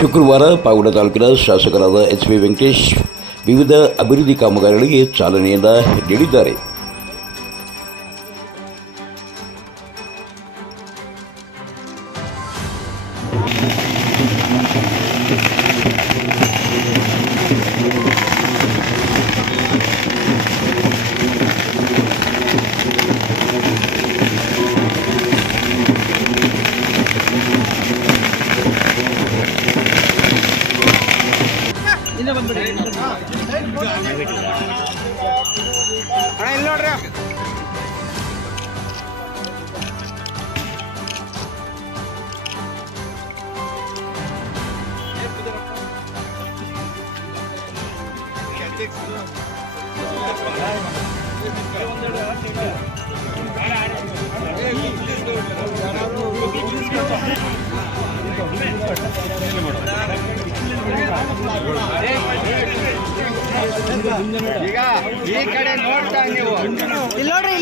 ಶುಕ್ರವಾರ ಪಾವಗಡ ತಾಲೂಕಿನ ಶಾಸಕರಾದ ಎಚ್ ವಿ ವೆಂಕಟೇಶ್ ವಿವಿಧ ಅಭಿವೃದ್ಧಿ ಕಾಮಗಾರಿಗಳಿಗೆ ಚಾಲನೆಯಿಂದ ನೀಡಿದ್ದಾರೆ. ಈಗ ಈ ಕಡೆ ನೋಡ್ತಾ ನೀವು ಇಲ್ಲೋಡ್ರಿ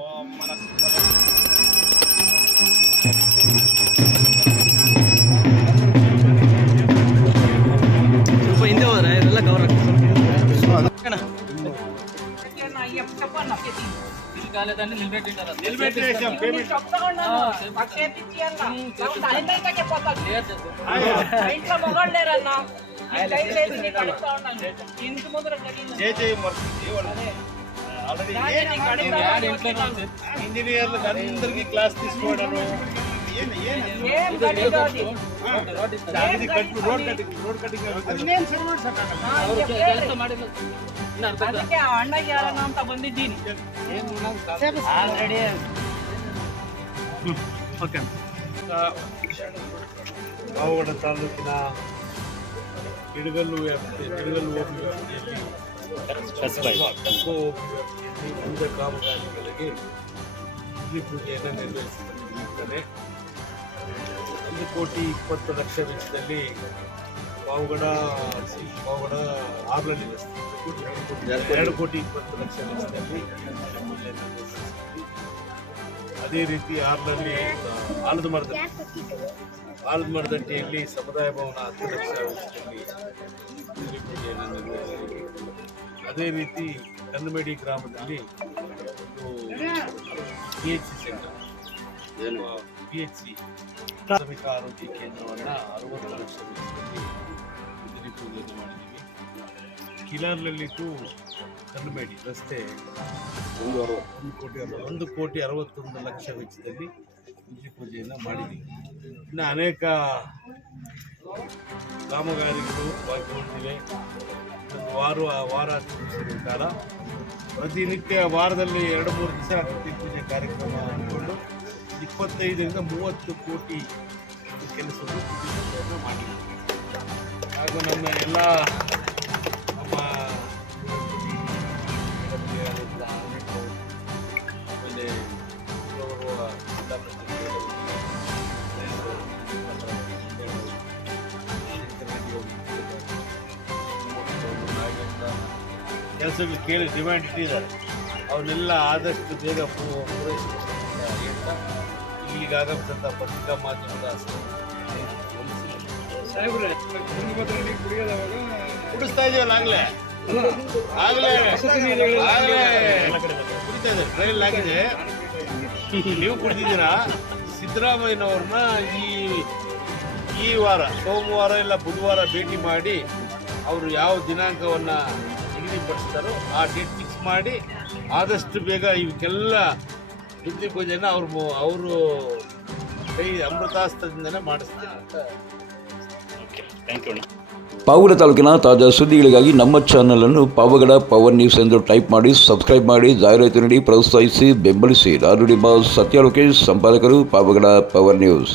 ಓಂ ಸ್ವಲ್ಪ ಹಿಂದೆ ಹೋದ್ರೆ ಇದೆಲ್ಲ ಕವರ್ ఇంజనీర్లు అందరికి క్లాస్ తీసుకోవడం ಅಣ್ಣಗೆ ಅಂತ ಬಂದಿದ್ದೀನಿ ಪಾವಗಡ ತಾಲೂಕಿನ ಇಡಗಲ್ಲು ಹೋಬಳಿ ವ್ಯಾಪ್ತಿಯಲ್ಲಿ ವಿವಿಧ ಕಾಮಗಾರಿಗಳಿಗೆ ಭೂಮಿ ಪೂಜೆಯನ್ನು ನೆರವೇರಿಸುತ್ತಿದ್ದಾರೆ. 1,20,20,00,000 ವೆಚ್ಚದಲ್ಲಿ ಪಾವಗಡ ಆರ್ಲಳ್ಳಿ ರಸ್ತೆ 2,20,20,00,000 ವೆಚ್ಚದಲ್ಲಿ ಪೂಜೆ ನೆರವೇರಿಸುತ್ತಿದ್ದೀವಿ. ಅದೇ ರೀತಿ ಆಲದ ಮರದಟ್ಟಿಯಲ್ಲಿ ಸಮುದಾಯ ಭವನ 10 ಲಕ್ಷ ವೆಚ್ಚದಲ್ಲಿ ಭೂಮಿ ಪೂಜೆಯನ್ನು ನೆರವೇರಿಸಿದ್ದೀವಿ. ಅದೇ ರೀತಿ ಕನ್ನಮೇಡಿ ಗ್ರಾಮದಲ್ಲಿ ಒಂದು PHC ಸೆಂಟರ್ PHC ಪ್ರಾಥಮಿಕ ಆರೋಗ್ಯ ಕೇಂದ್ರವನ್ನು 60 ಲಕ್ಷ ವೆಚ್ಚದಲ್ಲಿ ಭೂಮಿ ಪೂಜೆಯನ್ನು ಮಾಡಿದ್ದೀವಿ. ಕಿಲಾರ್ನಲ್ಲಿ ಟು ಕನ್ನಮೇಡಿ ರಸ್ತೆ 1,61,00,000 ವೆಚ್ಚದಲ್ಲಿ ಭೂಮಿ ಪೂಜೆಯನ್ನು ಮಾಡಿದ್ದೀವಿ. ಇನ್ನು ಅನೇಕ ಕಾಮಗಾರಿಗಳು ಬಾಕಿ ಉಳಿದಿವೆ. ವಾರ ಕಾಲ ಪ್ರತಿನಿತ್ಯ ವಾರದಲ್ಲಿ 2-3 ದಿವಸ ಭೂಮಿ ಪೂಜೆ ಕಾರ್ಯಕ್ರಮ ಹಮ್ಮಿಕೊಂಡು 25ರಿಂದ 30 ಕೋಟಿ ಕೆಲಸವನ್ನು ಮಾಡಿದ್ದೀವಿ. ಹಾಗೂ ನಮ್ಮ ಎಲ್ಲ ಆಮೇಲೆ ಕೆಲಸಗಳು ಕೇಳಿ ಡಿಮ್ಯಾಂಡ್ ಇಟ್ಟಿದ್ದಾರೆ. ಅವನ್ನೆಲ್ಲ ಆದಷ್ಟು ಬೇಗ ಪೂರೈಸಬೇಕು. ಇಲ್ಲಿಗೆ ಆಗಮಿಸಿದಂಥ ಪತ್ರಿಕಾ ಮಾಧ್ಯಮದ ಕುಡಿಸ್ತಾ ಇದೆಯಲ್ಲ ಆಗಲೇ ಕುಡಿತಾ ಇದೆ, ಟ್ರೈಲ್ ಆಗಿದೆ. ನೀವು ಕುಡಿದಿದ್ದೀರಾ? ಸಿದ್ದರಾಮಯ್ಯನವ್ರನ್ನ ಈ ವಾರ ಸೋಮವಾರ ಇಲ್ಲ ಬುಧವಾರ ಭೇಟಿ ಮಾಡಿ ಅವರು ಯಾವ ದಿನಾಂಕವನ್ನು ನಿಗದಿಪಡಿಸ್ತಾರೋ ಆ ಡೇಟ್ ಫಿಕ್ಸ್ ಮಾಡಿ ಆದಷ್ಟು ಬೇಗ ಇವಕ್ಕೆಲ್ಲ ಭೂಮಿ ಪೂಜೆನ ಅವರು ಕೈ ಅಮೃತಾಸ್ತ್ರದಿಂದನೇ ಮಾಡಿಸ್ತಾರೆ ಅಂತ. ಪಾವಗಡ ತಾಲೂಕಿನ ತಾಜಾ ಸುದ್ದಿಗಳಿಗಾಗಿ ನಮ್ಮ ಚಾನಲನ್ನು ಪಾವಗಡ ಪವರ್ ನ್ಯೂಸ್ ಎಂದು ಟೈಪ್ ಮಾಡಿ ಸಬ್ಸ್ಕ್ರೈಬ್ ಮಾಡಿ, ಜಾಹೀರಾತು ನೀಡಿ ಪ್ರೋತ್ಸಾಹಿಸಿ ಬೆಂಬಲಿಸಿ. ನಾನುಡಿ ಬಾಸ್ ಸತ್ಯ ಲೋಕೇಶ್, ಸಂಪಾದಕರು ಪಾವಗಡ ಪವರ್ ನ್ಯೂಸ್.